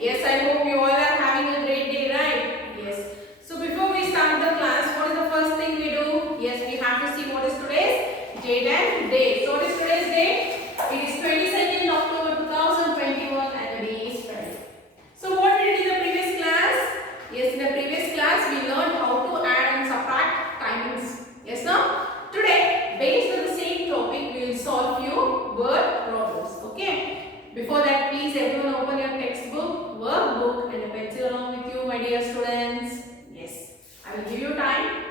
Yes, I hope you all are having a great day, right? Yes. So before we start the class, what is the first thing we do? Yes, we have to see what is today's date and day. So what is today's date? It is 22nd October 2021 and the day is Friday. So what we did in the previous class? Yes, in the previous class we learned how to add and subtract timings. Yes, no? Today, based on the same topic, we will solve few word problems. Okay? Before that, please everyone open your textbook, workbook and a pencil along with you, my dear students. Yes, I will give you time.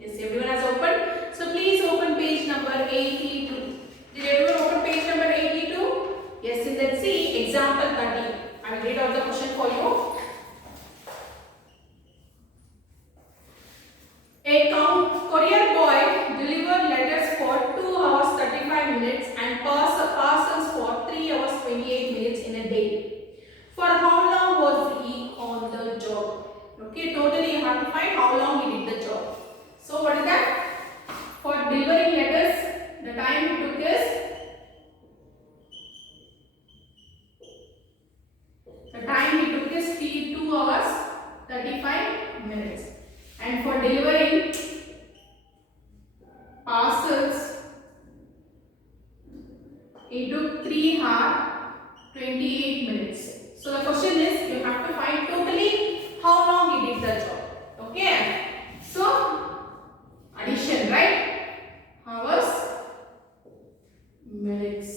Yes, everyone has opened. So please open page number 82. Did everyone open page number 82? Yes, in that see example 30. I will read out the question for you. A courier boy delivered letters for 2 hours 35 minutes and parcels for 3 hours 28 minutes in a day. For how long was he on the job? Okay, totally you have to find how long he did the job. So what is that? For delivering letters, the time he took is 2 hours 35 minutes. And for delivering parcels, it took 3 hours 28 minutes. So the question is, you have to find totally how long he did the job. Okay. So addition, right? Hours, minutes.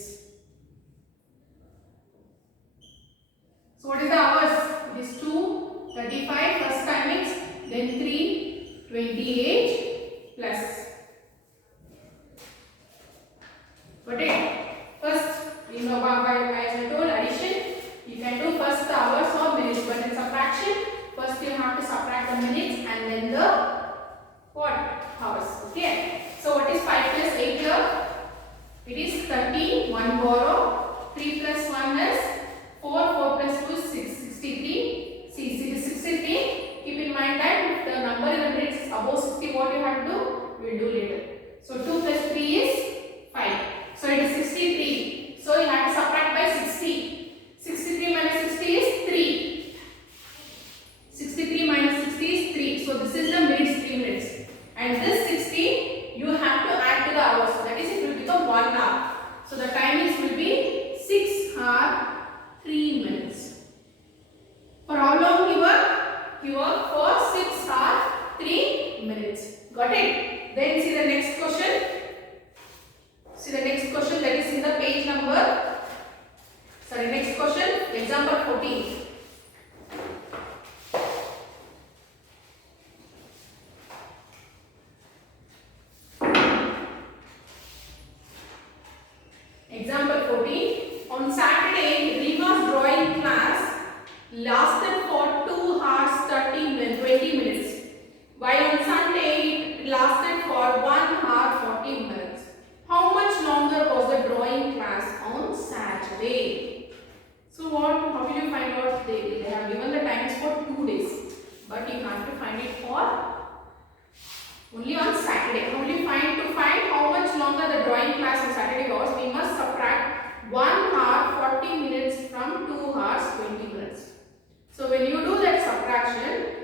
So what is the hours? It is 2, 35 first timings, then 3, 28 plus. Got it? First, you know, as I told, addition, you can do first the hours or minutes, but in subtraction, first you have to subtract the minutes and then the what? Hours. Okay. So what is 5 plus 8 here? It is 30, 1 borrow, 3 plus 1 is 4, 4 plus 2 is 6, 63. See, it is 63. Keep in mind that if the number in the minutes is above 60, what you have to do? We will do later. So 2 plus 3 is 5. So it is 63. So you have to subtract by 60. 63 minus 60 is 3. 63 minus 60 is 3. So this is the minutes, 3 minutes. And this 60 you have to add to the hours. So that is it will become 1 hour. So the timings will be 6 hours 3 minutes. For how long he worked? He worked for 6 hours 3 minutes. Got it? Then see the next question. See the next question that is in the page number. Sorry, next question, example 14. Example 14. On Saturday, Rima's drawing class lasted for 2 hours 20 minutes. While on Sunday, it lasted for 1 hour 40 minutes. How much longer was the drawing class on Saturday? So how will you find out? They have given the times for 2 days. But you have to find it for only on Saturday. How will you to find how much longer the drawing class on Saturday was? We must subtract 1 hour 40 minutes from 2 hours 20 minutes. So when you do that subtraction,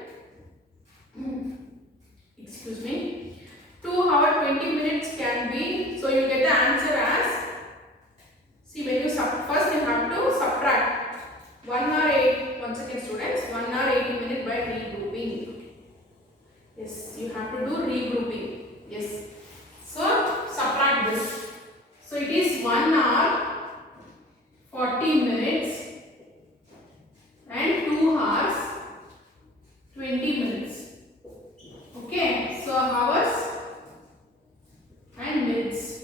excuse me, 2 hour 20 minutes can be, so you get the answer as, see when you first you have to subtract 1 hour 8, 1 second students, 1 hour 80 minutes by regrouping. Yes, you have to do regrouping. Yes. So subtract this. So it is 1 hour 40 minutes and 2 hours 20 minutes. Okay. So hours and minutes.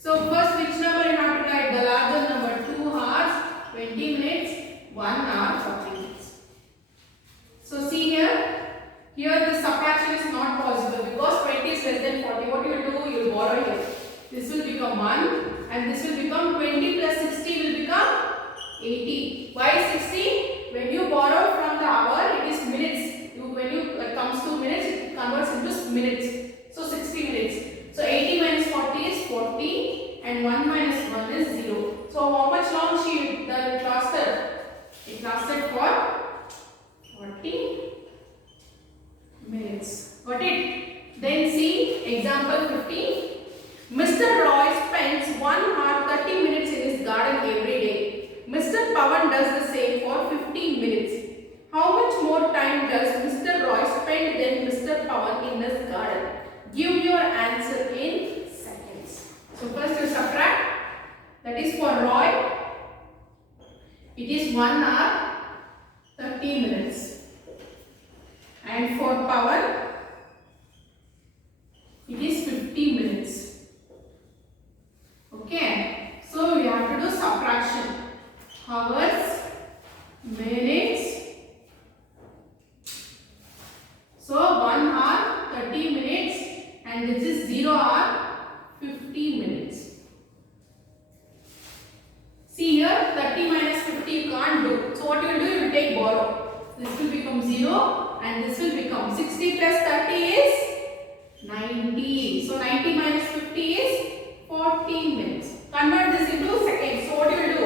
So first which number you have to write? The larger number, 2 hours 20 minutes, 1 hour 40 minutes. So see here the subtraction is not possible because 20 is less than 40. What you will do? You will borrow here. This will become 1 and this will become 20 plus 60 will become 80. Why 60? When you borrow from the hour, it is minutes. When you comes to minutes, it converts into minutes. So 60 minutes. So 80 minus 40 is 40 and 1 minus 1 is 0. So how much long she lasted? example 15. Mr. Roy spends 1 hour 30 minutes in his garden every day. Mr. Pawan does the same for 15 minutes. How much more time does Mr. Roy spend than Mr. Pawan in his garden? Give your answer in seconds. So first you subtract. That is for Roy. It is 1 hour 30 minutes. And for Pawan, it is 50 minutes. Okay. So we have to do subtraction. Hours, minutes. So 1 hour 30 minutes and this is 0 hour 50 minutes. See here 30 minus 50 you can't do. So what you will do, you will take borrow. This will become 0 and this will become 60 plus 30 is 90. So 90 minus 50 is 40 minutes. Convert this into seconds. So what you will do?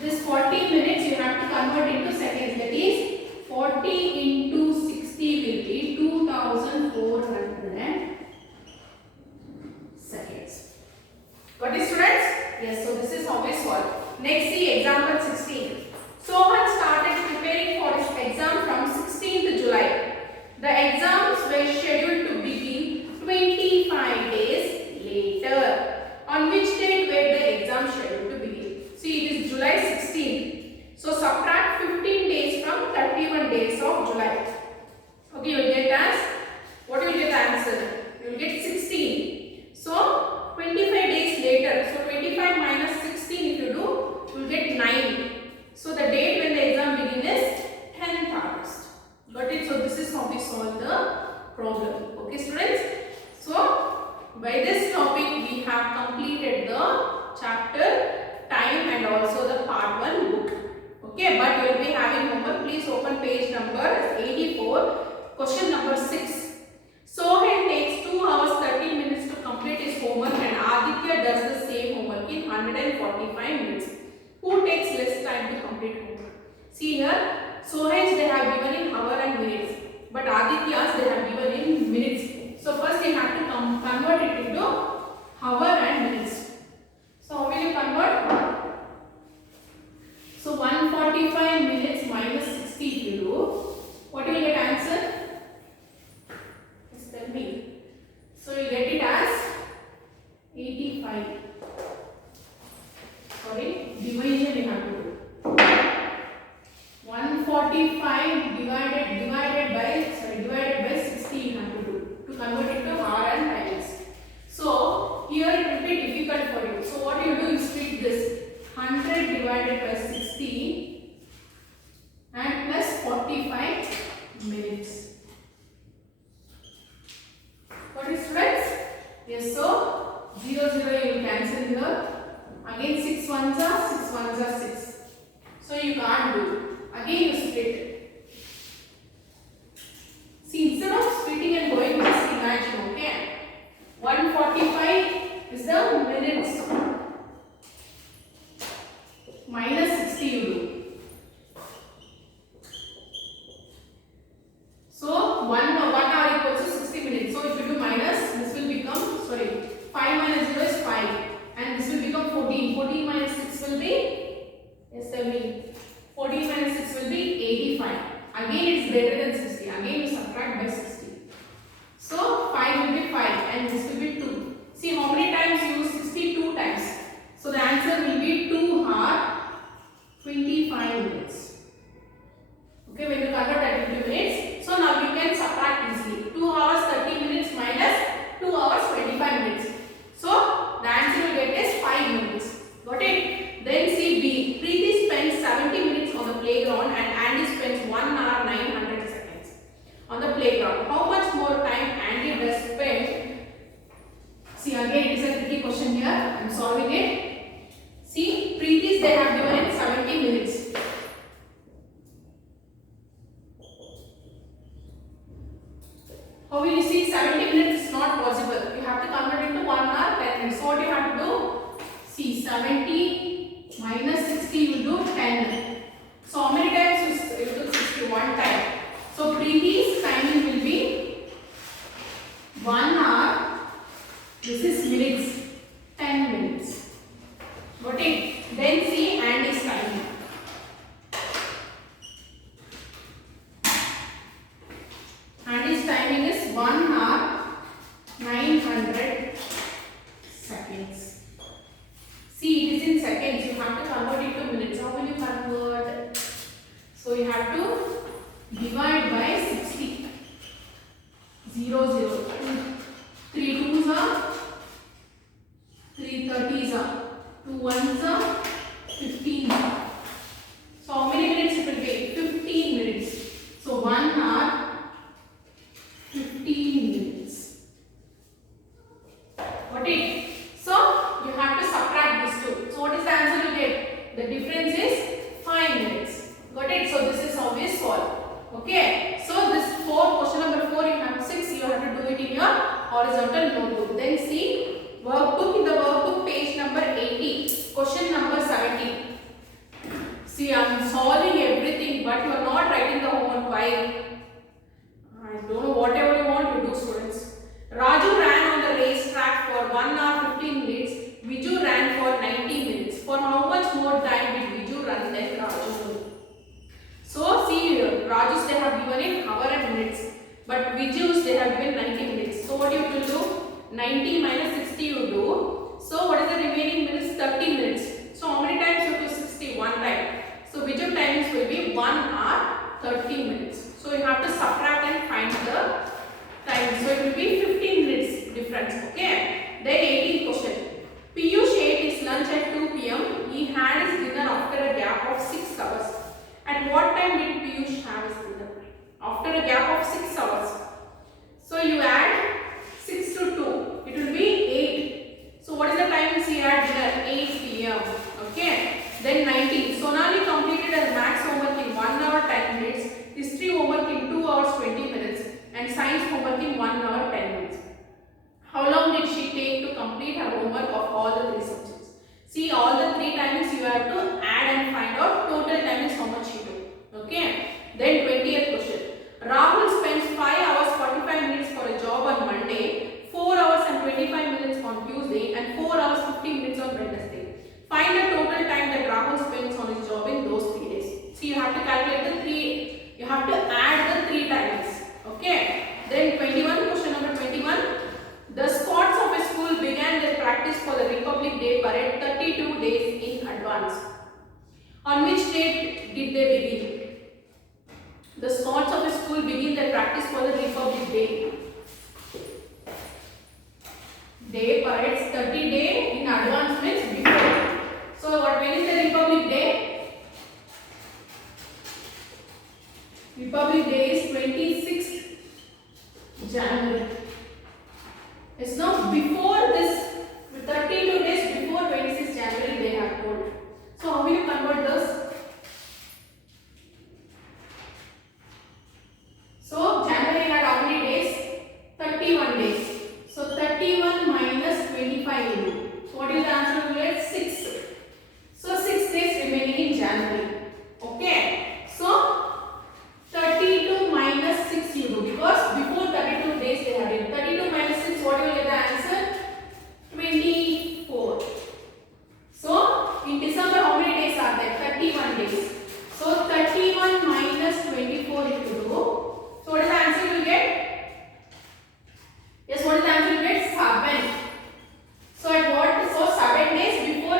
This 40 minutes you have to convert into seconds. That is 40 into 60 will be 2400 seconds. Got it, students? Yes, so this is how we solve. Next, see example 16. Sohan started preparing for his exam from 16th July. The exams were scheduled to begin 25 days later. On which date were the exam scheduled to begin? See, it is July 16th. So subtract 15 days from 31 days of July. Okay, you will get as, what you will get the answer? You will get 16. So 25 days later. So 25 minus 16 if you do, you will get 9. So the date when the exam begins is 10th August. Got it? So this is how we solve the problem. Okay, students? So by this topic we have completed the chapter time and also the part 1 book. Okay, but you will be having homework. Please open page number 84, question number 6. Sohan takes 2 hours 30 minutes to complete his homework and Aditya does the same homework in 145 minutes. Who takes less time to complete homework? See here, Sohan's they have given in hour and minutes, but Aditya's they have given in minutes. So first you have to convert it into hour and minutes. So how will you convert? So 145 minutes minus 60 if you do, what will you get answer? Just tell me. So you get it as 85. Sorry, division you have to do. 145 divided by 60 you have to do to convert it to hour and minutes. So here it will be difficult for you. So what you do is split this 100 divided by 60 and plus 45 minutes. What is students? Yes, so 0 0 you will cancel here. Again 6 ones are 6. So you can't do. Again you split. See, instead of splitting and going, just imagine, okay? 145 is the minutes. Minus 60 you do. So 1 hour equals to 60 minutes. So if you do minus, this will become, 5 minus 0 is 5. And this will become 14. 14 minus 6 will be, yes tell me, 14 minus 6 will be 85. Again it is greater than 60. Again you subtract by 60. So 5 will be 5 and this will be 2. See how many times you use 60? 2 times. So the answer will be 2 hour 25 minutes. Okay, when you convert that into minutes, so now you can subtract easily. 2 hours 30 minutes minus 2 hours 25 minutes. So the answer you get is 5 minutes. Got it? Then see B. Preeti spends 70 minutes on the playground and Andy spends 1 hour 900 seconds on the playground. How much more time Andy does spend? See again it is a tricky question here. I am solving it. See, Preeti's they have given it 70 minutes. How will you see 70 minutes is not possible? You have to convert into 1 hour 10 minutes. So what you have to do? See 70 minus 60 you do 10. So how many times you do 60? 1 time. So Preeti's timing will be 1 hour This is minutes. 10 minutes. Got it? Then see Andy's timing. Andy's timing is 1 hour 900 seconds. See, it is in seconds. You have to convert it to minutes. How will you convert? So you have to divide by 60. 0, 0. 3 2s are 3 30s are 2 1s are 15s are. So how many minutes it will be? 15 minutes. So 1 hour 15 minutes. Got it? So you have to subtract these two. So what is the answer you get? The difference is 5 minutes. Got it? So this is how we solve. Okay. So this question number 4 you have 6. You have to do it in your horizontal notebook. Then see workbook. In the workbook page number 80. Question number 17. See, I am solving everything, but you are not writing the homework. Why? I don't know. Whatever you want to do, students. Raju ran on the racetrack for 1 hour 15 minutes. Viju ran for 90 minutes. For how much more time did Viju run than Raju? So see here, Raju's they have given in hour and minutes, but Viju's they have given 90 minutes. So what you will do? 90 minus 60 you do. So what is the remaining minutes? 30 minutes. So how many times you do 60? One time. So Viju timings will be 1 hour 30 minutes. So you have to subtract and find the time. So it will be 15 minutes difference. Okay. Then 18th question. Piyush ate his lunch at 2 p.m. He had his dinner after a gap of 6 hours. At what time did Piyush have his dinner? After a gap of 6 hours. So you add 6 to 2. It will be 8. So what is the time he had dinner? 8 p.m. Okay. Then 19. Sonali completed her maths homework in 1 hour 10 minutes. History homework in 2 hours 20 minutes. And science homework in 1 hour 10 minutes. How long did she take to complete her homework of all the 3 subjects? See, all the 3 timings you have to add and find out total timings how much you do. Okay. Then 20th question. Rahul spends 5 hours 45 minutes for a job on Monday, 4 hours and 25 minutes on Tuesday, and 4 hours 15 minutes on Wednesday. Find the total time that Rahul spends on his job in those 3 days. See, you have to calculate the 3. You have to add the 3 timings. Okay. Then 21, question number 21. The Scots of a school began their practice for the Republic Day parade 32 days in advance. On which date did they begin? The Scots of a school begin their practice for the Republic Day. Day parades 30 days in advance means before. So when is the Republic Day? Republic Day is 26th January. It's not before this, 32 days before 26th January they have told. So how will you convert this? So January had how many days? 31 days. So 31 minus 25 you do. So what is the answer? You get 6. So 6 days remaining in January. Okay. So 32 minus 6 you do, because before 32 days they had it. 32 minus 6, what you will get the answer? 24. So in December how many days are there? 31 days. So 31 minus 24 if you do. So what is the answer you will get? Yes, what is the answer you will get? 7. So at what? So 7 days before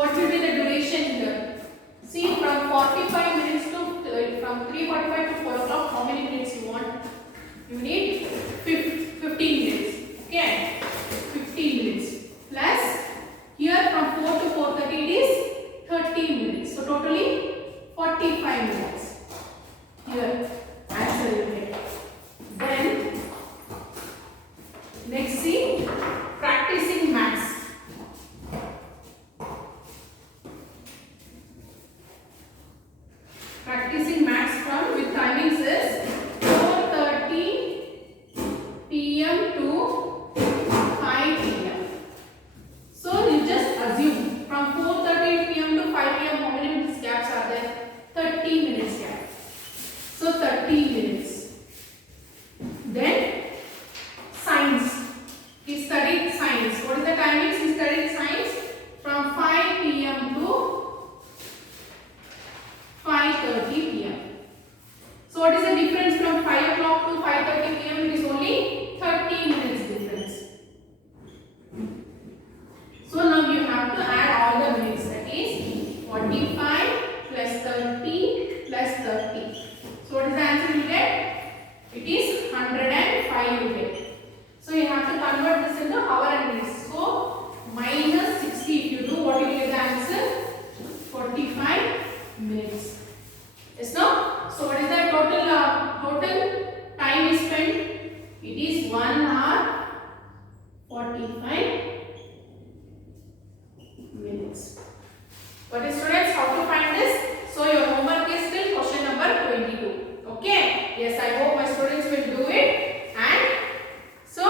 what will be the duration here? See, from 45 minutes to from 3:45 to 4 o'clock, how many minutes you want? You need 15 minutes. Okay, 15 minutes. Plus here from 4 to 4:30 it is 30 minutes. So totally 45 minutes. Here answer you get. Then next see practicing maths. Practicing maths from with timings is 4:30 p.m. to 5 p.m. So you just assume from 4:30 p.m. to 5 p.m. how many minutes gaps are there? 30 minutes gap. So 30 minutes. Then science. He studied science. What is the timings? He studied science from 5 p.m. to 5:30 p.m. So what is the difference from 5 o'clock to 5:30 p.m.? It is only 30 minutes difference. So now you have to add all the minutes. That is 45 plus 30 plus 30. So what is the answer you get? It is 105 you get. So you have to convert this into hour and minutes. So minus 60 if you do, what will get the answer? 45 minutes. Yes, no? So what is the total time is spent? It is 1 hour 45 minutes. What is students? How to find this? So your homework is still question number 22. Okay? Yes, I hope my students will do it. And so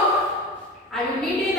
I will meet you